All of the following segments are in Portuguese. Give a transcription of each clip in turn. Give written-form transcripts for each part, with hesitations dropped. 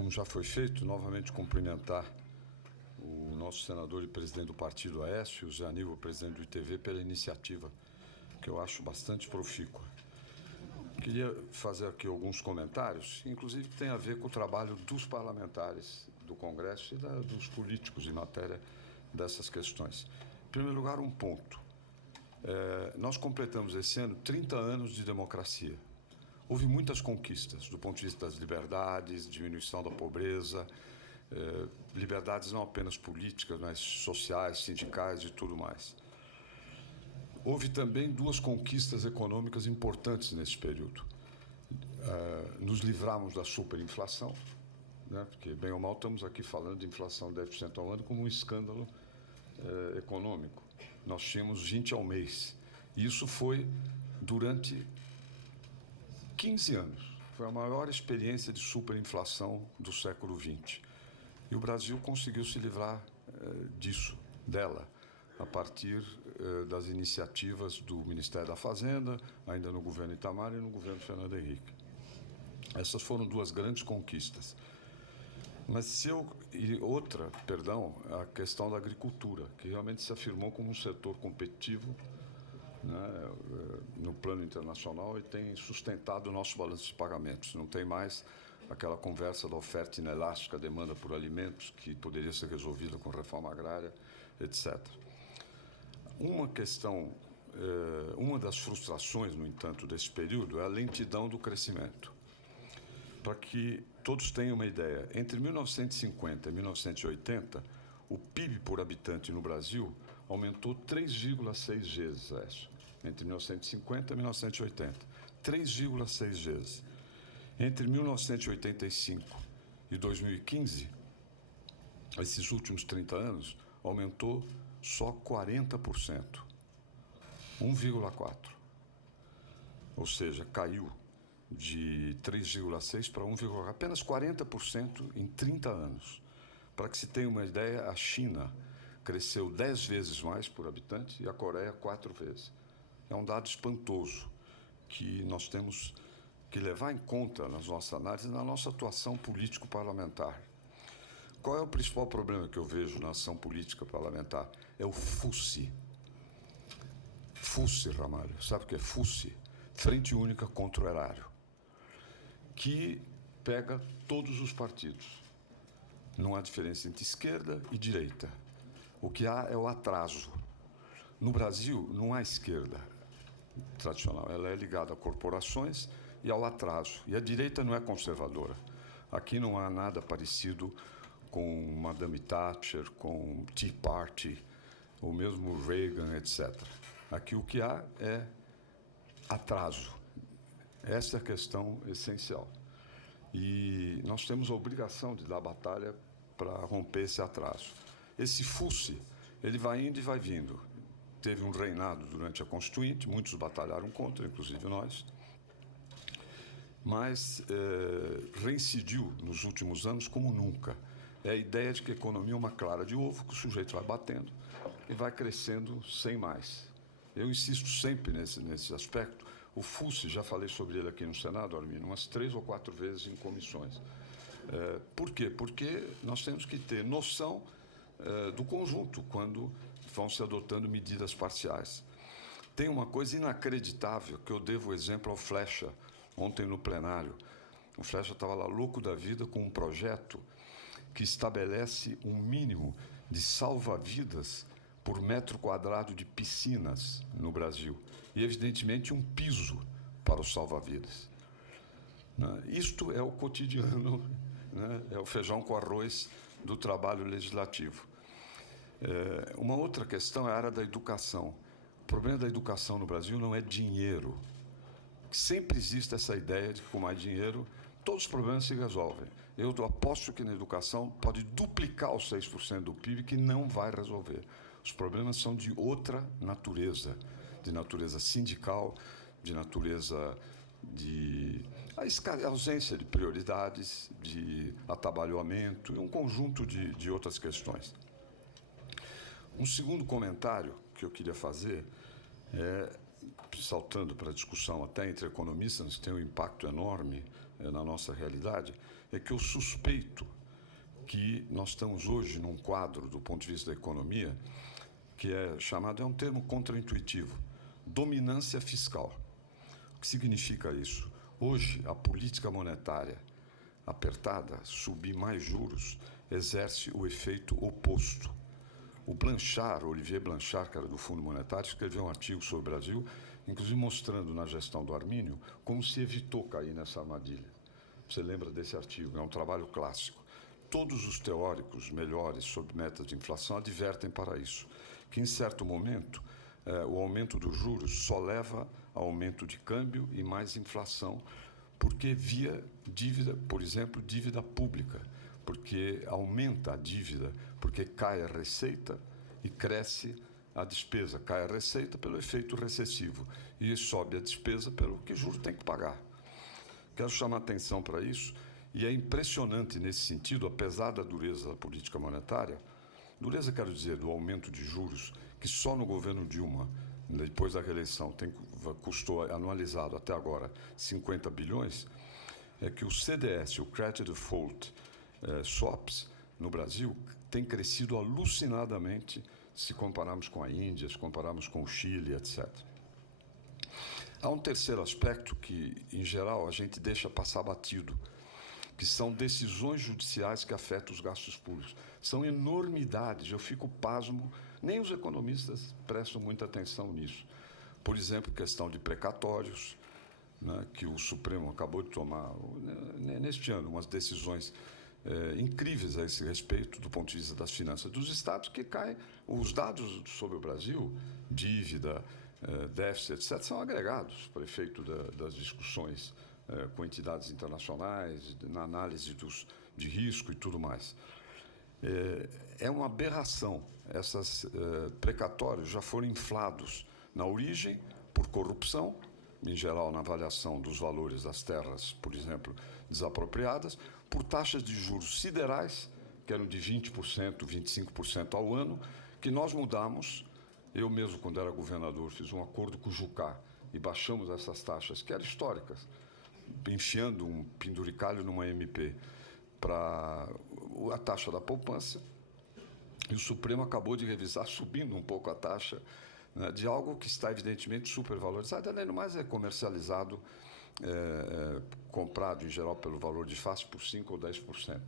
como já foi feito, novamente cumprimentar o nosso senador e presidente do partido Aécio, o Zé Aníbal, presidente do ITV, pela iniciativa, que eu acho bastante profícua. Queria fazer aqui alguns comentários, inclusive que tem a ver com o trabalho dos parlamentares do Congresso e dos políticos em matéria dessas questões. Em primeiro lugar, um ponto. Nós completamos esse ano 30 anos de democracia. Houve muitas conquistas do ponto de vista das liberdades, diminuição da pobreza, liberdades não apenas políticas, mas sociais, sindicais e tudo mais. Houve também duas conquistas econômicas importantes nesse período. Nos livramos da superinflação, né, porque, bem ou mal, estamos aqui falando de inflação de 10% ao ano como um escândalo econômico. Nós tínhamos 20 ao mês. E isso foi durante 15 anos. Foi a maior experiência de superinflação do século XX. E o Brasil conseguiu se livrar dela, a partir das iniciativas do Ministério da Fazenda, ainda no governo Itamar e no governo Fernando Henrique. Essas foram duas grandes conquistas. Mas a questão da agricultura, que realmente se afirmou como um setor competitivo, né, no plano internacional, e tem sustentado o nosso balanço de pagamentos. Não tem mais aquela conversa da oferta inelástica, demanda por alimentos, que poderia ser resolvida com reforma agrária, etc. Uma das frustrações, no entanto, desse período é a lentidão do crescimento. Para que todos tenham uma ideia, entre 1950 e 1980, o PIB por habitante no Brasil aumentou 3,6 vezes, Aécio. Entre 1950 e 1980, 3,6 vezes. Entre 1985 e 2015, esses últimos 30 anos, aumentou só 40%, 1,4%. Ou seja, caiu de 3,6% para 1,4%, apenas 40% em 30 anos. Para que se tenha uma ideia, a China cresceu 10 vezes mais por habitante e a Coreia 4 vezes. É um dado espantoso que nós temos que levar em conta nas nossas análises, na nossa atuação político-parlamentar. Qual é o principal problema que eu vejo na ação política parlamentar? É o FUSE. FUSE, Ramalho. Sabe o que é FUSE? Frente Única contra o Erário, que pega todos os partidos. Não há diferença entre esquerda e direita. O que há é o atraso. No Brasil, não há esquerda tradicional. Ela é ligada a corporações e ao atraso. E a direita não é conservadora. Aqui não há nada parecido com Madame Thatcher, com Tea Party, ou mesmo Reagan, etc. Aqui o que há é atraso. Essa é a questão essencial. E nós temos a obrigação de dar batalha para romper esse atraso. Esse FUSE, ele vai indo e vai vindo. Teve um reinado durante a Constituinte, muitos batalharam contra, inclusive nós, mas reincidiu nos últimos anos como nunca. É a ideia de que a economia é uma clara de ovo, que o sujeito vai batendo e vai crescendo sem mais. Eu insisto sempre nesse aspecto. O FUSE, já falei sobre ele aqui no Senado, Armindo, umas 3 ou 4 vezes em comissões. Por quê? Porque nós temos que ter noção do conjunto quando vão se adotando medidas parciais. Tem uma coisa inacreditável que eu devo exemplo ao Flecha, ontem no plenário. O Flecha estava lá louco da vida com um projeto que estabelece um mínimo de salva-vidas por metro quadrado de piscinas no Brasil. E, evidentemente, um piso para os salva-vidas. Isto é o cotidiano, né? É o feijão com arroz do trabalho legislativo. Uma outra questão é a área da educação. O problema da educação no Brasil não é dinheiro. Sempre existe essa ideia de que com mais dinheiro todos os problemas se resolvem. Eu aposto que na educação pode duplicar os 6% do PIB, que não vai resolver. Os problemas são de outra natureza, de natureza sindical, de natureza de ausência de prioridades, de atabalhoamento e um conjunto de outras questões. Um segundo comentário que eu queria fazer saltando para a discussão até entre economistas, que tem um impacto enorme na nossa realidade, é que eu suspeito que nós estamos hoje num quadro, do ponto de vista da economia, que é chamado, é um termo contraintuitivo, dominância fiscal. O que significa isso? Hoje, a política monetária apertada, subir mais juros, exerce o efeito oposto. O Blanchard, Olivier Blanchard, que era do Fundo Monetário, escreveu um artigo sobre o Brasil, inclusive mostrando na gestão do Armínio como se evitou cair nessa armadilha. Você lembra desse artigo? É um trabalho clássico. Todos os teóricos melhores sobre metas de inflação advertem para isso, que em certo momento o aumento dos juros só leva a aumento de câmbio e mais inflação, porque via dívida, por exemplo, dívida pública, porque aumenta a dívida, porque cai a receita e cresce a despesa. Cai a receita pelo efeito recessivo e sobe a despesa pelo que o juro tem que pagar. Quero chamar atenção para isso, e é impressionante nesse sentido, apesar da dureza da política monetária, dureza, quero dizer, do aumento de juros, que só no governo Dilma, depois da reeleição, custou anualizado até agora 50 bilhões, é que o CDS, o Credit Default Swaps, no Brasil, tem crescido alucinadamente se compararmos com a Índia, se compararmos com o Chile, etc. Há um terceiro aspecto que, em geral, a gente deixa passar batido, que são decisões judiciais que afetam os gastos públicos. São enormidades, eu fico pasmo, nem os economistas prestam muita atenção nisso. Por exemplo, questão de precatórios, né, que o Supremo acabou de tomar, neste ano, umas decisões incríveis a esse respeito, do ponto de vista das finanças dos Estados, que caem, os dados sobre o Brasil, dívida, déficit, etc., são agregados para efeito das discussões com entidades internacionais, na análise de risco e tudo mais. É uma aberração. Esses precatórios já foram inflados na origem por corrupção, em geral na avaliação dos valores das terras, por exemplo, desapropriadas, por taxas de juros siderais, que eram de 20%, 25% ao ano, que nós mudamos. Eu mesmo, quando era governador, fiz um acordo com o Jucá e baixamos essas taxas, que eram históricas, enfiando um penduricalho numa MP para a taxa da poupança, e o Supremo acabou de revisar, subindo um pouco a taxa, né, de algo que está evidentemente supervalorizado, além do mais é comercializado, comprado em geral pelo valor de face por 5% ou 10%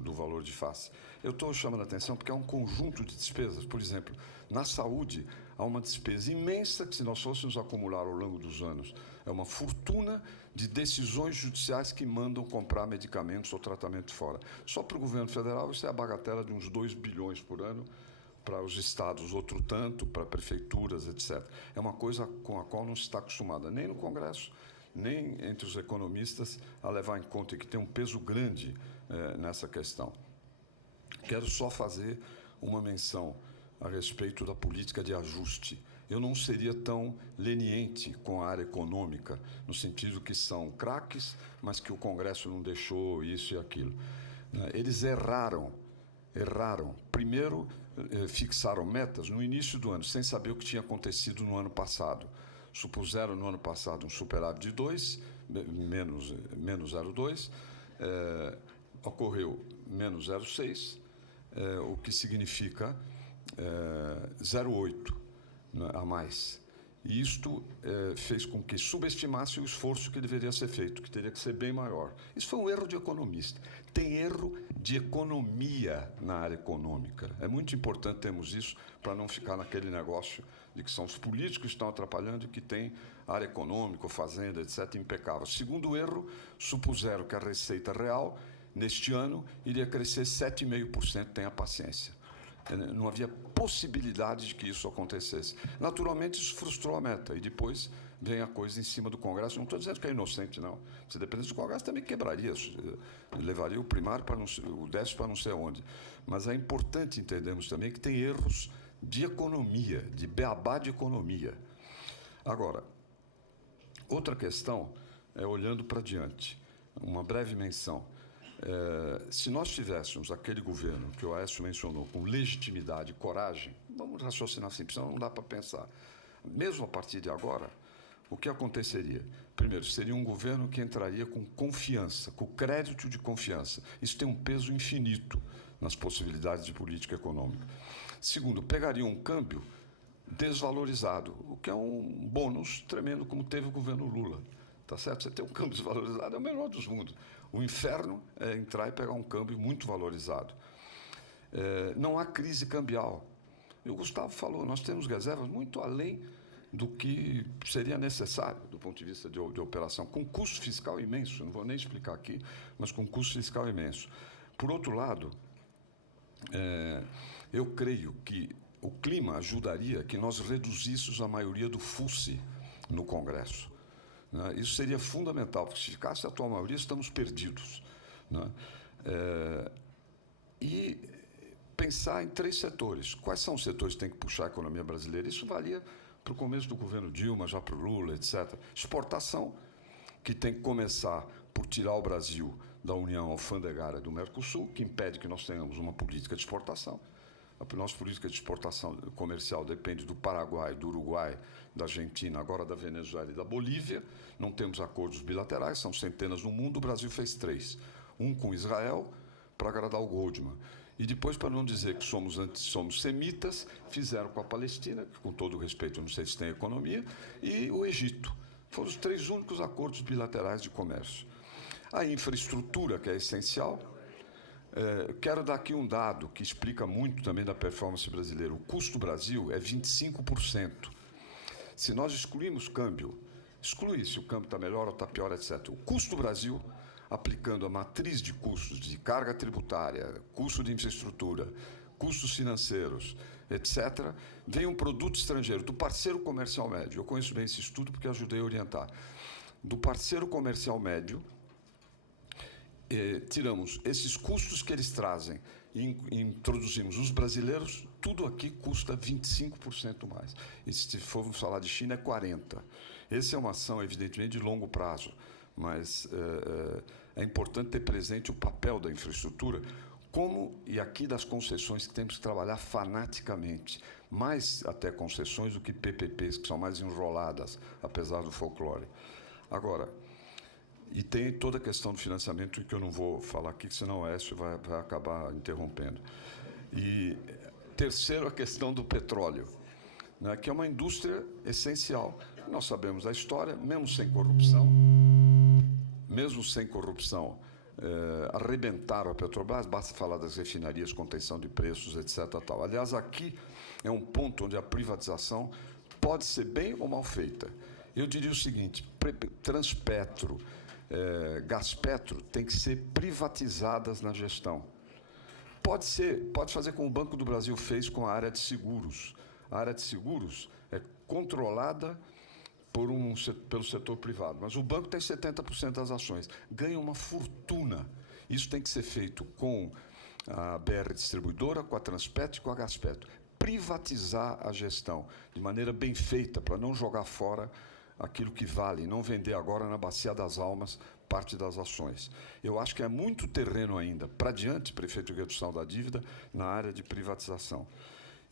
do valor de face. Eu estou chamando a atenção porque é um conjunto de despesas. Por exemplo, na saúde há uma despesa imensa que, se nós fôssemos acumular ao longo dos anos, é uma fortuna de decisões judiciais que mandam comprar medicamentos ou tratamento fora. Só para o governo federal isso é a bagatela de uns 2 bilhões por ano, para os estados outro tanto, para prefeituras, etc. É uma coisa com a qual não se está acostumada, nem no Congresso, nem entre os economistas, a levar em conta, e que tem um peso grande nessa questão. Quero só fazer uma menção a respeito da política de ajuste. Eu não seria tão leniente com a área econômica, no sentido que são craques, mas que o Congresso não deixou isso e aquilo. Eles erraram. Primeiro, fixaram metas no início do ano, sem saber o que tinha acontecido no ano passado. Supuseram no ano passado um superávit de 2, menos 0,2, ocorreu menos 0,6, o que significa 0,8 a mais. E isto fez com que subestimasse o esforço que deveria ser feito, que teria que ser bem maior. Isso foi um erro de economista. Tem erro de economia na área econômica. É muito importante termos isso para não ficar naquele negócio de que são os políticos que estão atrapalhando e que tem área econômica, fazenda, etc., impecável. Segundo erro, supuseram que a receita real, neste ano, iria crescer 7,5%. Tenha paciência. Não havia possibilidade de que isso acontecesse. Naturalmente, isso frustrou a meta. E depois vem a coisa em cima do Congresso. Não estou dizendo que é inocente, não. Se dependesse do Congresso, também quebraria. Levaria o primário para não ser, o déficit para não sei onde. Mas é importante entendermos também que tem erros de economia, de beabá de economia. Agora, outra questão é olhando para diante. Uma breve menção. Se nós tivéssemos aquele governo que o Aécio mencionou, com legitimidade e coragem, vamos raciocinar assim, senão não dá para pensar. Mesmo a partir de agora, o que aconteceria? Primeiro, seria um governo que entraria com confiança, com crédito de confiança. Isso tem um peso infinito nas possibilidades de política econômica. Segundo, pegaria um câmbio desvalorizado, o que é um bônus tremendo, como teve o governo Lula. Tá certo? Você tem um câmbio desvalorizado, é o melhor dos mundos. O inferno é entrar e pegar um câmbio muito valorizado. Não há crise cambial. E o Gustavo falou, nós temos reservas muito além do que seria necessário do ponto de vista de operação, com custo fiscal imenso, não vou nem explicar aqui, mas com custo fiscal imenso. Por outro lado, eu creio que o clima ajudaria que nós reduzíssemos a maioria do FUSI no Congresso. Né? Isso seria fundamental, porque se ficasse a atual maioria, estamos perdidos. Né? E pensar em 3 setores. Quais são os setores que têm que puxar a economia brasileira? Isso valia para o começo do governo Dilma, já para o Lula, etc. Exportação, que tem que começar por tirar o Brasil da União Alfandegária do Mercosul, que impede que nós tenhamos uma política de exportação. A nossa política de exportação comercial depende do Paraguai, do Uruguai, da Argentina, agora da Venezuela e da Bolívia. Não temos acordos bilaterais, são centenas no mundo, o Brasil fez 3. Um com Israel, para agradar o Goldman. E depois, para não dizer que somos semitas, fizeram com a Palestina, que com todo o respeito, não sei se tem economia, e o Egito. Foram os 3 únicos acordos bilaterais de comércio. A infraestrutura, que é essencial. Quero dar aqui um dado que explica muito também da performance brasileira. O custo do Brasil é 25%. Se nós excluirmos câmbio, exclui se o câmbio está melhor ou está pior, etc. O custo do Brasil, aplicando a matriz de custos de carga tributária, custo de infraestrutura, custos financeiros, etc., vem um produto estrangeiro, do parceiro comercial médio. Eu conheço bem esse estudo porque ajudei a orientar. Do parceiro comercial médio, tiramos esses custos que eles trazem e introduzimos os brasileiros, tudo aqui custa 25% mais. E se formos falar de China, é 40%. Essa é uma ação, evidentemente, de longo prazo, mas é importante ter presente o papel da infraestrutura, e aqui das concessões que temos que trabalhar fanaticamente, mais até concessões do que PPPs, que são mais enroladas, apesar do folclore. Agora, e tem toda a questão do financiamento, que eu não vou falar aqui, senão o Écio vai acabar interrompendo. E terceiro, a questão do petróleo, né, que é uma indústria essencial. Nós sabemos a história, mesmo sem corrupção, arrebentaram a Petrobras, basta falar das refinarias, contenção de preços, etc. Tal. Aliás, aqui é um ponto onde a privatização pode ser bem ou mal feita. Eu diria o seguinte, Transpetro, Gaspetro tem que ser privatizadas na gestão. Pode fazer como o Banco do Brasil fez com a área de seguros. A área de seguros é controlada pelo setor privado, mas o banco tem 70% das ações, ganha uma fortuna. Isso tem que ser feito com a BR Distribuidora, com a Transpetro e com a Gaspetro. Privatizar a gestão de maneira bem feita, para não jogar fora aquilo que vale, não vender agora na bacia das almas parte das ações. Eu acho que é muito terreno ainda para diante, prefeito de redução da dívida, na área de privatização.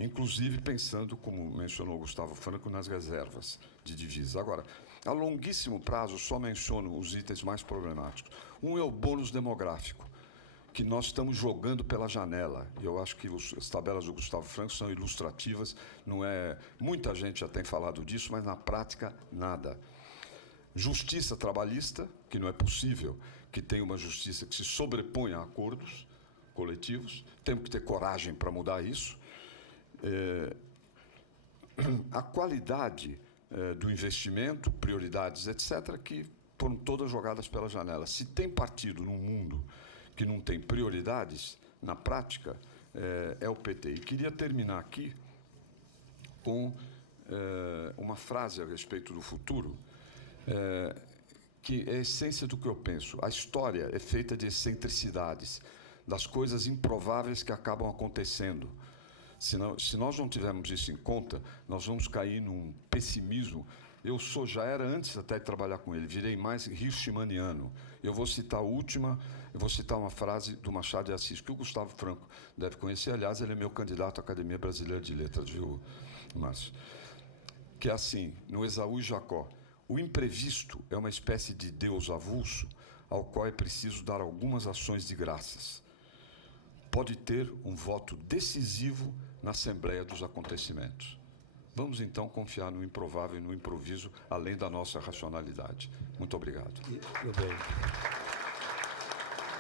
Inclusive pensando, como mencionou Gustavo Franco, nas reservas de divisas. Agora, a longuíssimo prazo, só menciono os itens mais problemáticos. Um é o bônus demográfico, que nós estamos jogando pela janela. E eu acho que as tabelas do Gustavo Franco são ilustrativas. Muita gente já tem falado disso, mas na prática, nada. Justiça trabalhista, que não é possível que tenha uma justiça que se sobreponha a acordos coletivos. Temos que ter coragem para mudar isso. A qualidade do investimento, prioridades, etc., que foram todas jogadas pela janela. Se tem partido no mundo que não tem prioridades, na prática, é o PT. E queria terminar aqui com uma frase a respeito do futuro, que é a essência do que eu penso. A história é feita de excentricidades, das coisas improváveis que acabam acontecendo. Se nós não tivermos isso em conta, nós vamos cair num pessimismo. Já era antes até de trabalhar com ele, virei mais hirschmaniano. Eu vou citar uma frase do Machado de Assis, que o Gustavo Franco deve conhecer. Aliás, ele é meu candidato à Academia Brasileira de Letras, viu, Márcio? Que é assim, no Esaú e Jacó: O imprevisto é uma espécie de Deus avulso ao qual é preciso dar algumas ações de graças. Pode ter um voto decisivo na Assembleia dos Acontecimentos. Vamos, então, confiar no improvável e no improviso, além da nossa racionalidade. Muito obrigado. Muito bem.